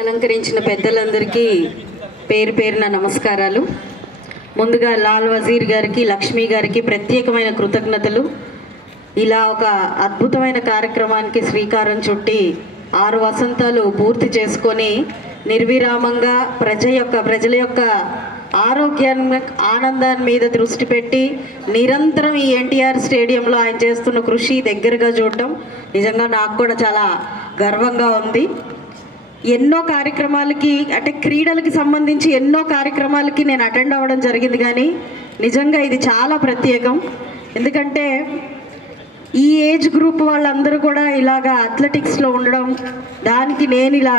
అలంకరించిన పెద్దలందరికీ పేరు పేరున నమస్కారాలు. ముందుగా లాల్ వజీర్ గారికి లక్ష్మి గారికి ప్రత్యేకమైన కృతజ్ఞతలు. ఇలా ఒక అద్భుతమైన కార్యక్రమానికి శ్రీకారం చుట్టి ఆరు వసంతాలు పూర్తి చేసుకొని నిర్విరామంగా ప్రజ యొక్క ప్రజల యొక్క ఆరోగ్యాన్ని ఆనందాన్ని మీద దృష్టి పెట్టి నిరంతరం ఈ ఎన్టీఆర్ స్టేడియంలో ఆయన చేస్తున్న కృషి దగ్గరగా చూడటం నిజంగా నాకు కూడా చాలా గర్వంగా ఉంది. ఎన్నో కార్యక్రమాలకి అంటే క్రీడలకి సంబంధించి ఎన్నో కార్యక్రమాలకి నేను అటెండ్ అవ్వడం జరిగింది కానీ నిజంగా ఇది చాలా ప్రత్యేకం. ఎందుకంటే ఈ ఏజ్ గ్రూప్ వాళ్ళందరూ కూడా ఇలాగా అథ్లెటిక్స్లో ఉండడం దానికి నేను ఇలా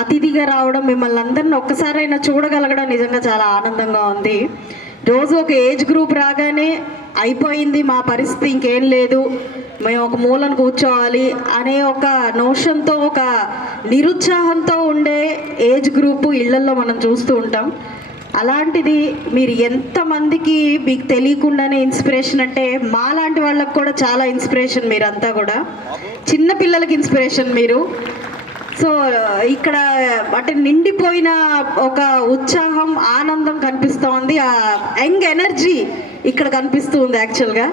అతిథిగా రావడం మిమ్మల్ని అందరిని ఒక్కసారైనా చూడగలగడం నిజంగా చాలా ఆనందంగా ఉంది. రోజు ఒక ఏజ్ గ్రూప్ రాగానే అయిపోయింది మా పరిస్థితి ఇంకేం లేదు. మేము ఒక మూలను కూర్చోవాలి అనే ఒక నోషన్తో ఒక నిరుత్సాహంతో ఉండే ఏజ్ గ్రూపు ఇళ్ళల్లో మనం చూస్తూ ఉంటాం. అలాంటిది మీరు ఎంతమందికి మీకు తెలియకుండానే ఇన్స్పిరేషన్ అంటే మాలాంటి వాళ్ళకు కూడా చాలా ఇన్స్పిరేషన్ మీరంతా కూడా. చిన్న పిల్లలకి ఇన్స్పిరేషన్ మీరు. సో ఇక్కడ అంటే నిండిపోయిన ఒక ఉత్సాహం ఆనందం కనిపిస్తోంది ఆ యంగ్ ఎనర్జీ ఇక్కడ కనిపిస్తూ ఉంది యాక్చువల్గా.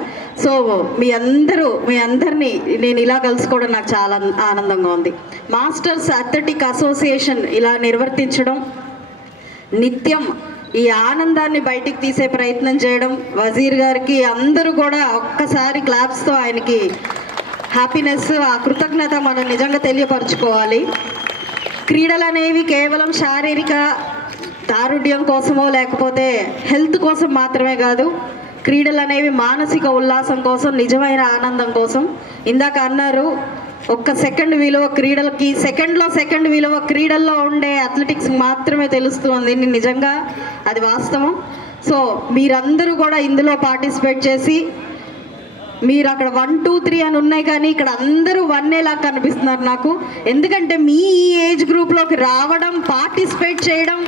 సో మీ అందరూ మీ అందరినీ నేను ఇలా కలుసుకోవడం నాకు చాలా ఆనందంగా ఉంది. మాస్టర్స్ అథ్లెటిక్ అసోసియేషన్ ఇలా నిర్వర్తించడం నిత్యం ఈ ఆనందాన్ని బయటికి తీసే ప్రయత్నం చేయడం వజీర్ గారికి అందరూ కూడా ఒక్కసారి క్లాప్స్తో ఆయనకి హ్యాపీనెస్ ఆ కృతజ్ఞత మనం నిజంగా తెలియపరచుకోవాలి. క్రీడలు అనేవి కేవలం శారీరక దారుఢ్యం కోసమో లేకపోతే హెల్త్ కోసం మాత్రమే కాదు క్రీడలు అనేవి మానసిక ఉల్లాసం కోసం నిజమైన ఆనందం కోసం. ఇందాక అన్నారు ఒక్క సెకండ్ విలువ క్రీడలకి సెకండ్లో సెకండ్ విలువ క్రీడల్లో ఉండే అథ్లెటిక్స్ మాత్రమే తెలుస్తుంది. నిజంగా అది వాస్తవం. సో మీరందరూ కూడా ఇందులో పార్టిసిపేట్ చేసి మీరు అక్కడ వన్ టూ త్రీ అని ఉన్నాయి కానీ ఇక్కడ అందరూ వన్ లాగా కనిపిస్తున్నారు నాకు. ఎందుకంటే మీ ఈ ఏజ్ గ్రూప్లోకి రావడం పార్టిసిపేట్ చేయడం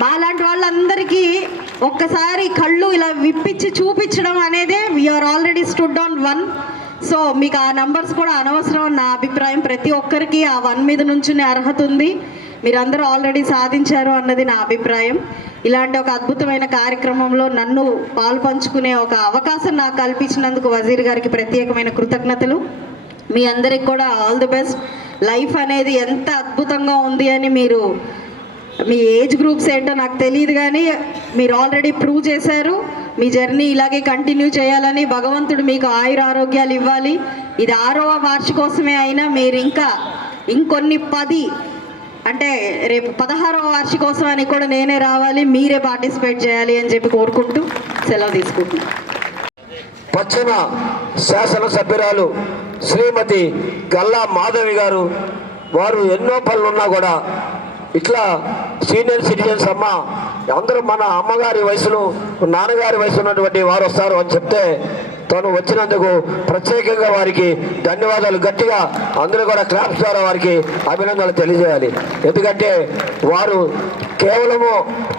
మాలాంటి వాళ్ళందరికీ ఒక్కసారి కళ్ళు ఇలా విప్పించి చూపించడం అనేదే we're already stood on one so మీకు ఆ నంబర్స్ కూడా అనవసరం. నా అభిప్రాయం ప్రతి ఒక్కరికి ఆ వన్ మీద నుంచునే అర్హత ఉంది. మీరందరూ ఆల్రెడీ సాధించారు అన్నది నా అభిప్రాయం. ఇలాంటి ఒక అద్భుతమైన కార్యక్రమంలో నన్ను పాల్పంచుకునే ఒక అవకాశం నాకు కల్పించినందుకు వజీర్ గారికి ప్రత్యేకమైన కృతజ్ఞతలు. మీ అందరికి కూడా ఆల్ ది బెస్ట్. లైఫ్ అనేది ఎంత అద్భుతంగా ఉంది అని మీరు మీ ఏజ్ గ్రూప్స్ ఏంటో నాకు తెలియదు కానీ మీరు ఆల్రెడీ ప్రూవ్ చేశారు. మీ జర్నీ ఇలాగే కంటిన్యూ చేయాలని భగవంతుడు మీకు ఆయుర ఆరోగ్యాలు ఇవ్వాలి. ఇది ఆరవ వార్షికోసమే అయినా మీరు ఇంకా ఇంకొన్ని పది అంటే రేపు పదహారవ వార్షికోత్సవానికి అని కూడా నేనే రావాలి మీరే పార్టిసిపేట్ చేయాలి అని చెప్పి కోరుకుంటూ సెలవు తీసుకుంటున్నాను పశ్చిమ శాసనసభ్యురాలు శ్రీమతి గల్లా మాధవి గారు వారు ఎన్నో పనులు ఉన్నా కూడా ఇట్లా సీనియర్ సిటిజన్స్ అమ్మ అందరూ మన అమ్మగారి వయసులో నాన్నగారి వయసు ఉన్నటువంటి వారు వస్తారు అని చెప్తే తను వచ్చినందుకు ప్రత్యేకంగా వారికి ధన్యవాదాలు. గట్టిగా అందరూ కూడా క్లాప్స్ ద్వారా వారికి అభినందనలు తెలియజేయాలి. ఎందుకంటే వారు కేవలము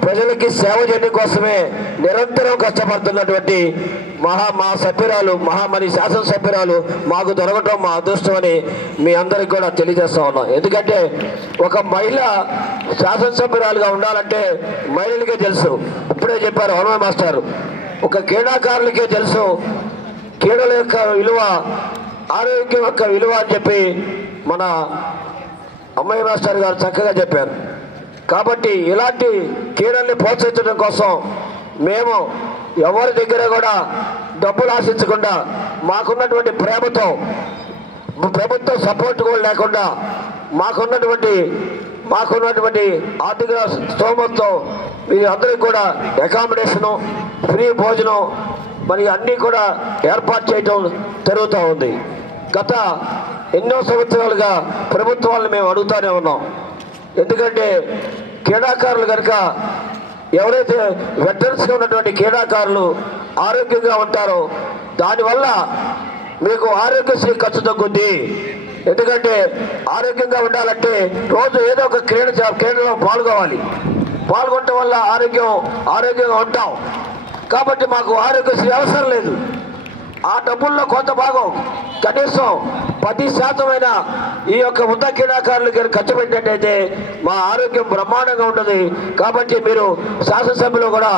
ప్రజలకి సేవ చేయడం కోసమే నిరంతరం కష్టపడుతున్నటువంటి మహా మా సభ్యురాలు మహామణి శాసనసభ్యురాలు మాకు దొరకటం మా అదృష్టం అని మీ అందరికి కూడా తెలియజేస్తా ఉన్నాం. ఎందుకంటే ఒక మహిళ శాసనసభ్యురాలుగా ఉండాలంటే మహిళలకే తెలుసు. ఇప్పుడే చెప్పారు హనుమ మాస్టర్. ఒక క్రీడాకారులకే తెలుసు క్రీడల యొక్క విలువ ఆరోగ్యం యొక్క విలువ అని చెప్పి మన అమ్మాయి మాస్టర్ గారు చక్కగా చెప్పారు. కాబట్టి ఇలాంటి క్రీడల్ని ప్రోత్సహించడం కోసం మేము ఎవరి దగ్గర కూడా డబ్బులు ఆశించకుండా మాకున్నటువంటి ప్రేమతో ప్రభుత్వ సపోర్ట్ కూడా లేకుండా మాకున్నటువంటి మాకున్నటువంటి ఆర్థిక స్తోమతో మీ అందరికి కూడా అకామిడేషను ఫ్రీ భోజనం మరి అన్నీ కూడా ఏర్పాటు చేయటం జరుగుతూ ఉంది. గత ఎన్నో సంవత్సరాలుగా ప్రభుత్వాలను మేము అడుగుతూనే ఉన్నాం. ఎందుకంటే క్రీడాకారులు కనుక ఎవరైతే వెటరన్స్గా ఉన్నటువంటి క్రీడాకారులు ఆరోగ్యంగా ఉంటారో దానివల్ల మీకు ఆరోగ్యశ్రీ ఖర్చు తగ్గుద్ది. ఎందుకంటే ఆరోగ్యంగా ఉండాలంటే రోజు ఏదో ఒక క్రీడ క్రీడలో పాల్గొవాలి. పాల్గొనటం వల్ల ఆరోగ్యం ఆరోగ్యంగా ఉంటాం. కాబట్టి మాకు ఆరోగ్యశ్రీ అవసరం లేదు. ఆ డబ్బుల్లో కొంత భాగం కనీసం పది శాతమైన ఈ యొక్క ఉద్ద క్రీడాకారులకి ఖర్చు పెట్టినట్టయితే మా ఆరోగ్యం బ్రహ్మాండంగా ఉంటుంది కాబట్టి మీరు శాసనసభ్యులు కూడా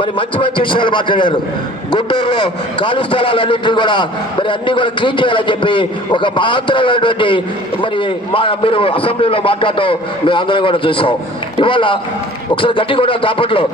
మరి మంచి మంచి విషయాలు మాట్లాడారు. గుంటూరులో ఖాళీ స్థలాలన్నింటినీ కూడా మరి అన్నీ కూడా క్లీన్ చేయాలని చెప్పి ఒక మహత్తరమైనటువంటి మరి మా మీరు అసెంబ్లీలో మాట్లాడటం మేము అందరం కూడా చూసాం. ఇవాళ ఒకసారి గట్టి కూడా దాపట్లో